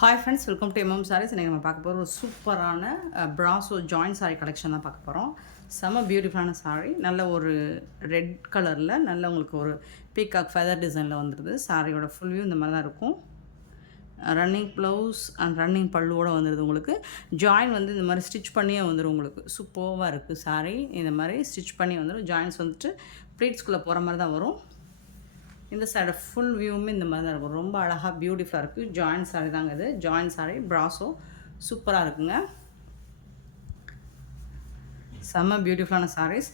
Hi friends, welcome to MM sarees. இன்றைக்கி நம்ம பார்க்க போகிற ஒரு சூப்பரான ப்ராஸோ ஜாயின்ட் சாரீ கலெக்ஷன் தான் பார்க்க போகிறோம். செம்ம பியூட்டிஃபுல்லான சாரீ, நல்ல ஒரு ரெட் கலரில் நல்ல உங்களுக்கு ஒரு பீகாக் ஃபெதர் டிசைனில் வந்துடுது. சாரியோட ஃபுல் வியூ இந்த மாதிரி தான் இருக்கும். ரன்னிங் ப்ளவுஸ் அண்ட் ரன்னிங் பல்லுவோடு வந்துடுது. உங்களுக்கு ஜாயின் வந்து இந்த மாதிரி ஸ்டிச் பண்ணியே வந்துடும். உங்களுக்கு சூப்பராக இருக்குது சாரீ. இந்த மாதிரி ஸ்டிச் பண்ணி வந்துடும். ஜாயின்ஸ் வந்துட்டு ப்ளீட்ஸ்குள்ளே போகிற மாதிரி தான் வரும். இந்த சைடு ஃபுல் வியூவுமே இந்த மாதிரி தான் இருக்கும். ரொம்ப அழகாக பியூட்டிஃபுல்லாக இருக்குது. ஜாயின்ட் சாரீ தாங்க இது. ஜாயின்ட் சாரீ ப்ராஸோ சூப்பராக இருக்குங்க. செம்ம பியூட்டிஃபுல்லான சாரீஸ்.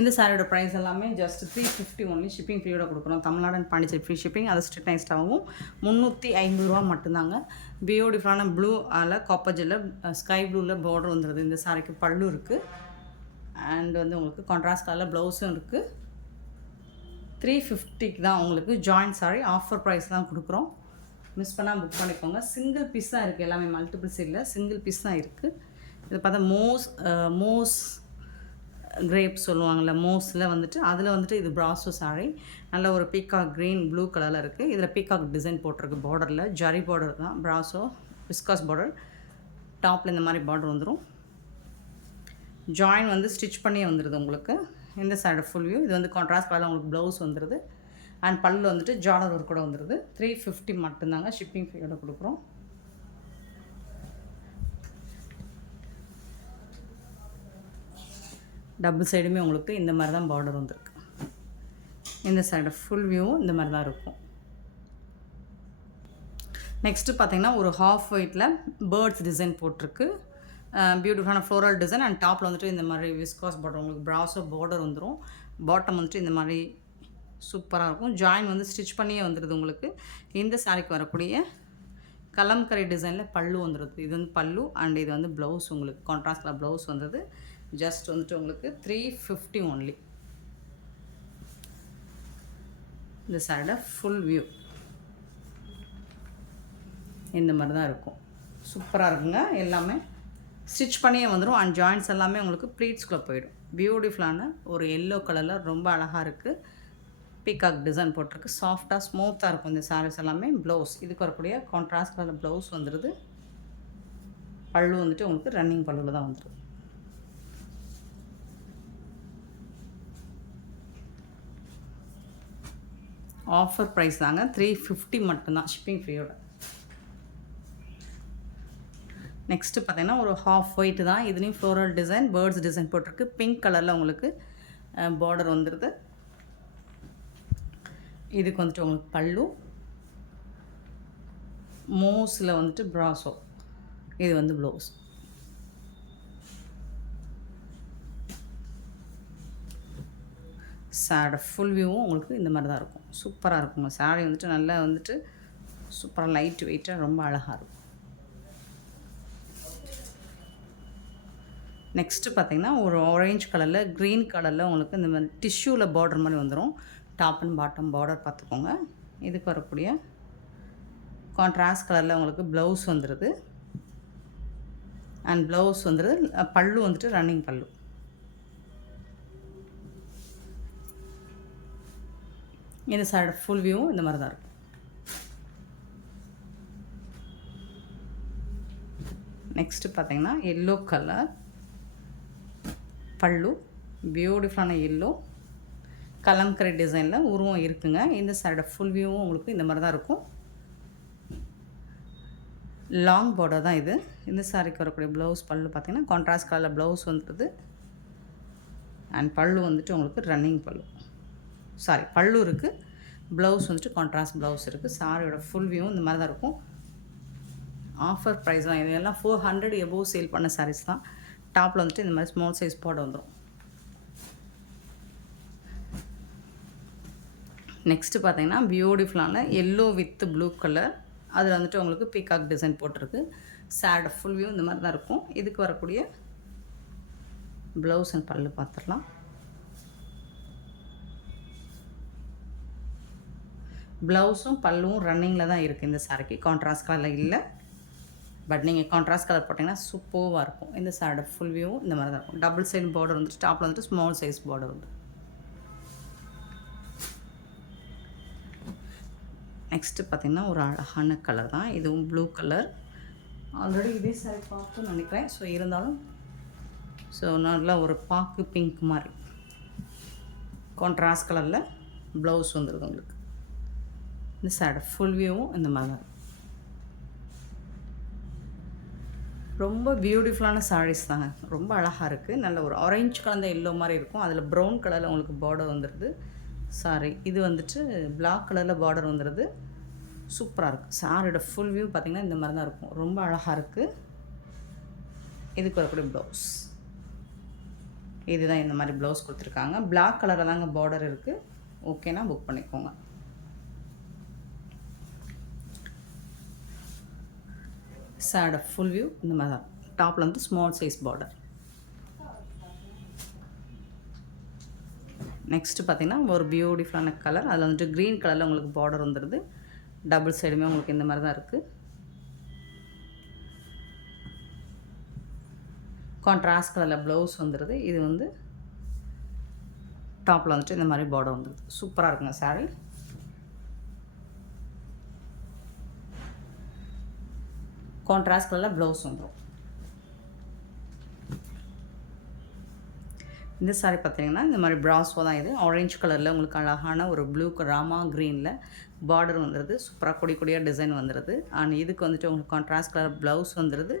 இந்த சாரியோட ப்ரைஸ் எல்லாமே ஜஸ்ட் 350 ஒன்லி. ஷிப்பிங் ஃப்ரீயோட கொடுக்குறோம். Tamil Nadu and Pondicherry free shipping. அது ஸ்ட்ரிக்ட் நைஸ்டாகவும் 350 ரூபா மட்டும்தாங்க. பியூட்டிஃபுல்லான ப்ளூ அதில் காப்பர் ஜெல்லில் ஸ்கை ப்ளூவில் பார்டர் வந்துடுது. இந்த சாரிக்கு பல்லு இருக்குது அண்ட் வந்து உங்களுக்கு கான்ட்ராஸ்ட் கலரில் ப்ளவுஸும் இருக்குது. 350க்கு தான் உங்களுக்கு ஜாயின்ட் சாரீ. ஆஃபர் ப்ரைஸ் தான் கொடுக்குறோம். மிஸ் பண்ணால் புக் பண்ணிக்கோங்க. சிங்கிள் பீஸ் தான் இருக்குது. எல்லாமே மல்டிபிள்ஸ் இல்லை, சிங்கிள் பீஸ் தான் இருக்குது. இது பார்த்தா மோஸ் கிரேப் சொல்லுவாங்கள்ல, மோஸில் வந்துட்டு அதில் வந்துட்டு இது ப்ராஸோ சாரீ. நல்ல ஒரு பீகாக் க்ரீன் ப்ளூ கலரில் இருக்குது. இதில் பீகாக் டிசைன் போட்டிருக்கு. பார்டரில் ஜரி பார்டர் தான் ப்ராஸோ விஸ்காஸ் பார்டர். டாப்பில் இந்த மாதிரி பார்டர் வந்துடும். ஜாயின் வந்து ஸ்டிச் பண்ணியே வந்துடுது உங்களுக்கு. இந்த சைடு ஃபுல் வியூ. இது வந்து கான்ட்ராஸ்ட் கலரில் உங்களுக்கு ப்ளவுஸ் வந்துடுது அண்ட் பல்லு வந்துட்டு ஜாலர் ஒர்க் கூட வந்துடுது. 350 மட்டும்தாங்க. ஷிப்பிங் ஃப்ரீயோட கொடுக்குறோம். டபுள் சைடுமே உங்களுக்கு இந்த மாதிரி தான் பார்டர் வந்துருக்கு. இந்த சைடு ஃபுல் வியூவும் இந்த மாதிரி தான் இருக்கும். நெக்ஸ்ட்டு பார்த்தீங்கன்னா ஒரு ஹாஃப் ஒயிட்டில் பேர்ட்ஸ் டிசைன் போட்டிருக்கு. பியூட்டிஃபுல்லான ஃப்ளோரல் டிசைன் அண்ட் டாப்பில் வந்துட்டு இந்த மாதிரி விஸ்காஸ் பார்டர் உங்களுக்கு ப்ராஸோ பார்டர் வந்துடும். பாட்டம் வந்துட்டு இந்த மாதிரி சூப்பராக இருக்கும். ஜாயின் வந்து ஸ்டிச் பண்ணியே வந்துடுது உங்களுக்கு. இந்த சாரிக்கு வரக்கூடிய கலம்கரை டிசைனில் பல்லு வந்துடுது. இது வந்து பல்லு அண்ட் இது வந்து ப்ளவுஸ் உங்களுக்கு கான்ட்ராஸ்ட் கலர் ப்ளவுஸ் வந்தது. ஜஸ்ட் வந்துட்டு உங்களுக்கு 350 ஒன்லி. இந்த சைடை ஃபுல் வியூ இந்த மாதிரி தான் இருக்கும். சூப்பராக இருக்குங்க. எல்லாமே ஸ்டிச் பண்ணியே வந்துடும் அண்ட் ஜாயின்ட்ஸ் எல்லாமே உங்களுக்கு ப்ளீட்ஸ்குள்ளே போயிடும். பியூட்டிஃபுல்லான ஒரு எல்லோ கலரில் ரொம்ப அழகாக இருக்குது. பீகாக் டிசைன் போட்டிருக்கு. சாஃப்டாக ஸ்மூத்தாக இருக்கும் இந்த சாரீஸ் எல்லாமே. ப்ளவுஸ் இதுக்கு வரக்கூடிய கான்ட்ராஸ்ட் கலர் ப்ளவுஸ் வந்துடுது. பல்லு வந்துட்டு உங்களுக்கு ரன்னிங் பல்லுவில் தான் வந்துடுது. ஆஃபர் ப்ரைஸ் தாங்க. 350 மட்டும்தான். ஷிப்பிங் ஃப்ரீயோட. நெக்ஸ்ட்டு பார்த்தீங்கன்னா ஒரு ஹாஃப் ஒயிட் தான். இதுலேயும் ஃப்ளோரல் டிசைன் பேர்ட்ஸ் டிசைன் போட்டிருக்கு. பிங்க் கலரில் உங்களுக்கு பார்டர் வந்துடுது. இதுக்கு வந்துட்டு உங்களுக்கு பல்லு மோஸில் வந்துட்டு ப்ராஸோ. இது வந்து ப்ளவுஸ். சாரோட ஃபுல் வியூவும் உங்களுக்கு இந்த மாதிரி தான் இருக்கும். சூப்பராக இருக்குங்க. சாரீ வந்துட்டு நல்லா வந்துட்டு சூப்பராக லைட் வெயிட்டாக ரொம்ப அழகாக இருக்கும். நெக்ஸ்ட்டு பார்த்திங்கன்னா ஒரு ஆரஞ்ச் கலரில் க்ரீன் கலரில் உங்களுக்கு இந்த மாதிரி டிஷ்யூவில் பார்டர் மாதிரி வந்துடும். டாப் அண்ட் பாட்டம் பார்டர் பார்த்துக்கோங்க. இதுக்கு வரக்கூடிய கான்ட்ராஸ்ட் கலரில் உங்களுக்கு ப்ளவுஸ் வந்துடுது அண்ட் ப்ளவுஸ் வந்துடுது. பல்லு வந்துட்டு ரன்னிங் பல்லு. இந்த சைடு ஃபுல் வியூவும் இந்த மாதிரி தான் இருக்கும். நெக்ஸ்ட்டு பார்த்தீங்கன்னா எல்லோ கலர் பல்லு. பியூட்டிஃபுல்லான எல்லோ கலம்கரை டிசைனில் உருவம் இருக்குங்க. இந்த சைடு ஃபுல் வியூவும் உங்களுக்கு இந்த மாதிரி தான் இருக்கும். லாங் பார்டர் தான் இது. இந்த சாரிக்கு வரக்கூடிய ப்ளவுஸ் பல்லு பார்த்திங்கன்னா கான்ட்ராஸ்ட் கலரில் ப்ளவுஸ் வந்துடுது அண்ட் பல்லு வந்துட்டு உங்களுக்கு ரன்னிங் பல்லு. பல்லு இருக்குது, ப்ளவுஸ் வந்துட்டு கான்ட்ராஸ்ட் ப்ளவுஸ் இருக்குது. சாரியோட ஃபுல் வியூவும் இந்த மாதிரி தான் இருக்கும். ஆஃபர் ப்ரைஸ் தான். இதெல்லாம் 400 எபோவ் சேல் பண்ண சாரீஸ் தான். டாப்பில் வந்துட்டு இந்த மாதிரி ஸ்மால் சைஸ் பார்டர் வந்துடும். நெக்ஸ்ட்டு பார்த்தீங்கன்னா பியூட்டிஃபுல்லான எல்லோ வித் ப்ளூ கலர். அதில் வந்துட்டு உங்களுக்கு பீகாக் டிசைன் போட்டிருக்கு. சாரோட ஃபுல் வியூ இந்த மாதிரி தான் இருக்கும். இதுக்கு வரக்கூடிய ப்ளவுஸ் அண்ட் பல்லு பார்த்துடலாம். ப்ளவுஸும் பல்லுவும் ரன்னிங்கில் தான் இருக்குது. இந்த சாரிக்கு கான்ட்ராஸ்ட் கலரில் இல்லை. பட் நீங்கள் கான்ட்ராஸ்ட் கலர் போட்டிங்கன்னா சூப்பராக இருக்கும். இந்த சாரோட ஃபுல் வியூவும் இந்த மாதிரி தான் இருக்கும். டபுள் சைடு பார்டர் வந்துட்டு டாப்பில் வந்துட்டு ஸ்மால் சைஸ் பார்டர் வந்து நெக்ஸ்ட்டு பார்த்திங்கன்னா ஒரு அழகான கலர் தான், இதுவும் ப்ளூ கலர். ஆல்ரெடி இதே சாரி பார்த்துன்னு நினைக்கிறேன். ஸோ இருந்தாலும் நல்லா ஒரு பாக்கு பிங்க் மாதிரி கான்ட்ராஸ்ட் கலரில் ப்ளவுஸ் வந்துடுது உங்களுக்கு. இந்த சாரி ஃபுல் வியூவும் இந்த மாதிரி தான். ரொம்ப பியூட்டிஃபுல்லான சாரீஸ் தாங்க, ரொம்ப அழகாக இருக்குது. நல்ல ஒரு ஆரஞ்சு கலந்த எல்லோ மாதிரி இருக்கும், அதில் ப்ரௌன் கலரில் உங்களுக்கு பார்டர் வந்துடுது. சாரி இது வந்துட்டு பிளாக் கலரில் பார்டர் வந்துடுது. சூப்பராக இருக்குது. சாரியோட ஃபுல் வியூ பார்த்திங்கன்னா இந்த மாதிரி தான் இருக்கும், ரொம்ப அழகாக இருக்குது. இதுக்கு வரக்கூடிய ப்ளவுஸ் இதுதான், இந்த மாதிரி ப்ளவுஸ் கொடுத்துருக்காங்க. பிளாக் கலரில் தாங்க பார்டர் இருக்குது. ஓகேனா புக் பண்ணிக்கோங்க. சாரியோட ஃபுல் வியூ இந்த மாதிரி தான். டாப்பில் வந்து ஸ்மால் சைஸ் பார்டர். நெக்ஸ்ட்டு பார்த்திங்கன்னா ஒரு பியூட்டிஃபுல்லான கலர், அதில் வந்துட்டு க்ரீன் கலரில் உங்களுக்கு பார்டர் வந்துடுது. டபுள் சைடுமே உங்களுக்கு இந்த மாதிரி தான் இருக்குது. கான்ட்ராஸ்ட் கலரில் ப்ளவுஸ் வந்துடுது. இது வந்து டாப்பில் வந்துட்டு இந்த மாதிரி பார்டர் வந்துடுது. சூப்பராக இருக்குங்க சாரீ. கான்ட்ராஸ்ட் கலரில் ப்ளவுஸ் வந்துடும். இந்த சாரீ பார்த்தீங்கன்னா இந்த மாதிரி ப்ராஸோ தான். இது ஆரஞ்சு கலரில் உங்களுக்கு அழகான ஒரு ப்ளூ ராமா க்ரீனில் பார்டர் வந்துடுது. சூப்பராக கொடி கொடியாக டிசைன் வந்துடுது. அண்ட் இதுக்கு வந்துட்டு உங்களுக்கு கான்ட்ராஸ்ட் கலர் ப்ளவுஸ் வந்துடுது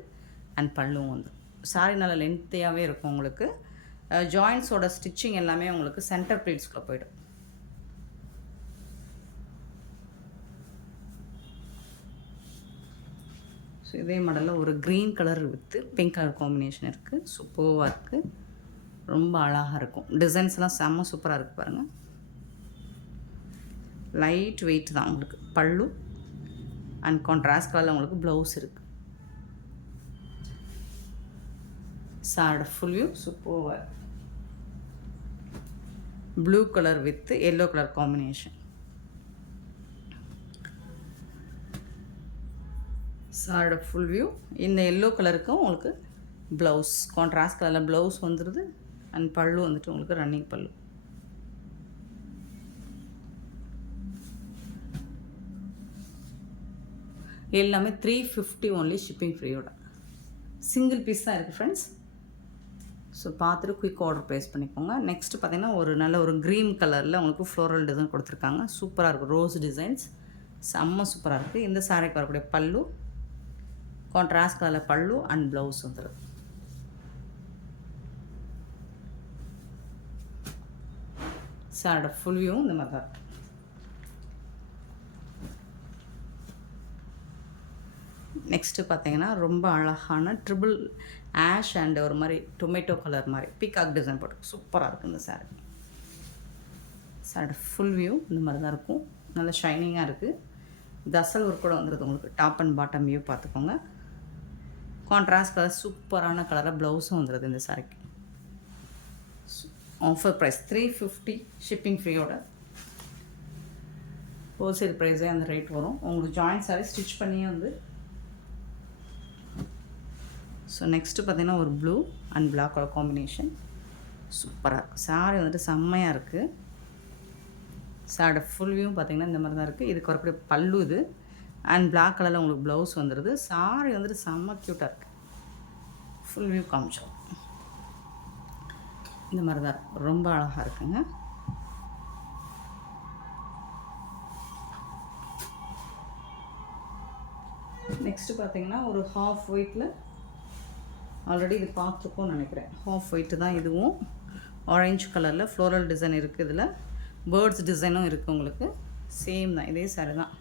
அண்ட் பல்லுவும் வந்துடும். சாரீ நல்லா லென்த்தியாகவே இருக்கும் உங்களுக்கு. ஜாயின்ஸோட ஸ்டிச்சிங் எல்லாமே உங்களுக்கு சென்டர் ப்ளீட்ஸ்குள்ளே போய்டும். ஸோ இதே மாடலில் ஒரு green colour with pink colour combination இருக்குது. சூப்பராக இருக்குது, ரொம்ப அழகாக இருக்கும். டிசைன்ஸ்லாம் செம்ம சூப்பராக இருக்குது பாருங்கள். லைட் வெயிட் தான் உங்களுக்கு பல்லு அண்ட் கான்ட்ராஸ்ட் கலரில் உங்களுக்கு ப்ளவுஸ் இருக்குது. சாரோட ஃபுல் வியூ சூப்பராக blue colour with yellow colour combination. சாரோட ஃபுல் வியூ இந்த எல்லோ கலருக்கும் உங்களுக்கு ப்ளவுஸ் கான்ட்ராஸ்ட் கலரில் ப்ளவுஸ் வந்துடுது அண்ட் பல்லு வந்துட்டு உங்களுக்கு ரன்னிங் பல்லு. எல்லாமே 350 ஒன்லி, ஷிப்பிங் ஃப்ரீயோட. சிங்கிள் பீஸ் தான் இருக்குது ஃப்ரெண்ட்ஸ். ஸோ பார்த்துட்டு குயிக் ஆர்டர் ப்ளேஸ் பண்ணிக்கோங்க. நெக்ஸ்ட்டு பார்த்திங்கன்னா ஒரு நல்ல ஒரு க்ரீன் கலரில் உங்களுக்கு ஃப்ளோரல் டிசைன் கொடுத்துருக்காங்க. சூப்பராக இருக்கும், ரோஸ் டிசைன்ஸ் செம்ம சூப்பராக இருக்குது. இந்த சாரிக்கு வரக்கூடிய பல்லு கான்ட்ராஸ்ட் கலரில் பல்லு அண்ட் ப்ளவுஸ் வந்துடுது. சாரோட ஃபுல் வியூவும் இந்த மாதிரி தான் இருக்கும். நெக்ஸ்ட்டு பார்த்தீங்கன்னா ரொம்ப அழகான ட்ரிபிள் ஆஷ் அண்ட் ஒரு மாதிரி டொமேட்டோ கலர் மாதிரி பீகாக் டிசைன் போட்டு சூப்பராக இருக்கும் இந்த சாரீ. சாரோட ஃபுல் வியூ இந்த மாதிரி தான் இருக்கும், நல்ல ஷைனிங்காக இருக்குது. தசல் ஒர்க் கூட வந்துடுது உங்களுக்கு. டாப் அண்ட் பாட்டம் வியூ பார்த்துக்கோங்க. கான்ட்ராஸ்ட் கலர் சூப்பரான கலராக ப்ளவுஸும் வந்துடுது இந்த சாரிக்கு. ஆஃபர் ப்ரைஸ் 350, ஷிப்பிங் ஃப்ரீயோட. ஹோல்சேல் ப்ரைஸே அந்த ரேட் வரும் உங்களுக்கு. ஜாயின்ட் சாரீ ஸ்டிச் பண்ணியே வந்து. ஸோ நெக்ஸ்ட்டு பார்த்திங்கன்னா ஒரு ப்ளூ அண்ட் பிளாக்கோட காம்பினேஷன் சூப்பராக இருக்குது. சாரீ வந்துட்டு செம்மையாக இருக்குது. சாரோட ஃபுல் வியூவும் பார்த்திங்கன்னா இந்த மாதிரி தான் இருக்குது. இதுக்கு வரக்கூடிய பல்லு இது அண்ட் பிளாக் கலரில் உங்களுக்கு ப்ளவுஸ் வந்துடுது. சாரீ வந்துட்டு செம்ம க்யூட்டாக இருக்குது. ஃபுல் வியூ காமிச்சோம் இந்த மாதிரி தான் இருக்கும், ரொம்ப அழகாக இருக்குங்க. நெக்ஸ்ட்டு பார்த்திங்கன்னா ஒரு ஹாஃப் ஒயிட்டில், ஆல்ரெடி இது பார்த்துருக்கோன்னு நினைக்கிறேன். ஹாஃப் ஒயிட்டு தான் இதுவும். ஆரஞ்சு கலரில் ஃப்ளோரல் டிசைன் இருக்குது. இதில் பேர்ட்ஸ் டிசைனும் இருக்குது உங்களுக்கு. சேம் தான், இதே சாரி தான்.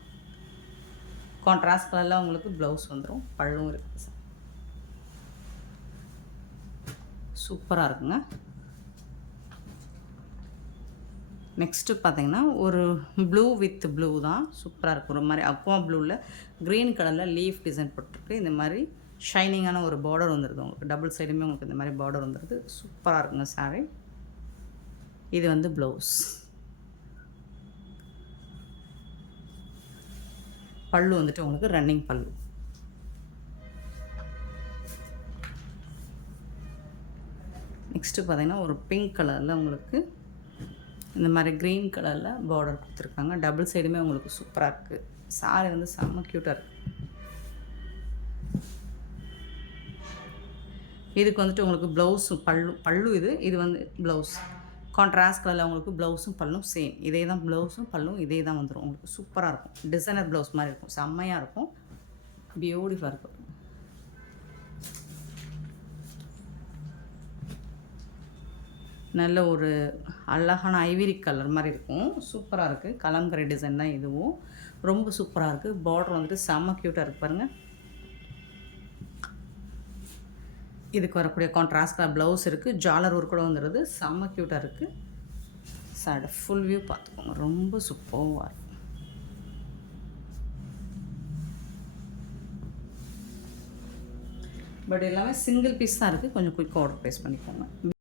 கான்ட்ராஸ்ட் கலரில் உங்களுக்கு ப்ளவுஸ் வந்துடும், பல்லும் இருக்குது சார். சூப்பராக இருக்குங்க. நெக்ஸ்ட்டு பார்த்திங்கன்னா ஒரு ப்ளூ வித் ப்ளூ தான், சூப்பராக இருக்கும். ஒரு மாதிரி அக்வா ப்ளூவில் க்ரீன் கலரில் லீஃப் டிசைன் போட்டிருக்கு. இந்த மாதிரி ஷைனிங்கான ஒரு பார்டர் வந்துடுது உங்களுக்கு. டபுள் சைடுமே உங்களுக்கு இந்த மாதிரி பார்டர் வந்துடுது. சூப்பராக இருக்குங்க சாரீ. இது வந்து ப்ளவுஸ். பல்லு வந்துட்டு உங்களுக்கு ரன்னிங் பல்லு. நெக்ஸ்ட்டு பார்த்திங்கன்னா ஒரு பிங்க் கலரில் உங்களுக்கு இந்த மாதிரி க்ரீன் கலரில் பார்டர் கொடுத்துருக்காங்க. டபுள் சைடுமே உங்களுக்கு சூப்பராக இருக்குது. சாரி வந்து செம்ம க்யூட்டாக இருக்குது. இதுக்கு வந்துட்டு உங்களுக்கு ப்ளவுஸு பல்லு இது வந்து ப்ளவுஸ். கான்ட்ராஸ்ட் கலரில் உங்களுக்கு ப்ளவுஸும் பல்லும் சேம். இதே தான் ப்ளவுஸும் பல்லும் இதே தான் வந்துடும். உங்களுக்கு சூப்பராக இருக்கும். டிசைனர் ப்ளவுஸ் மாதிரி இருக்கும். செம்மையாக இருக்கும். பியூட்டிஃபுல்லாக இருக்கும். நல்ல ஒரு அழகான ஐவரி கலர் மாதிரி இருக்கும். சூப்பராக இருக்குது. கலம்கரை டிசைன் தான் இதுவும். ரொம்ப சூப்பராக இருக்குது. பார்டர் வந்துட்டு செம்ம க்யூட்டாக இருக்குது பாருங்கள். இதுக்கு வரக்கூடிய கான்ட்ராஸ்ட் கலர் ப்ளவுஸ் இருக்குது. ஜாலர் ஒர்க் கூட வந்துடுது. செம்ம க்யூட்டாக இருக்குது. சாரி ஃபுல் வியூ பார்த்துக்கோங்க. ரொம்ப சூப்பராக இருக்கும். பட் எல்லாமே சிங்கிள் பீஸ் தான் இருக்குது. கொஞ்சம் குயிக்காக ஆர்டர் ப்ளேஸ் பண்ணிக்கோங்க.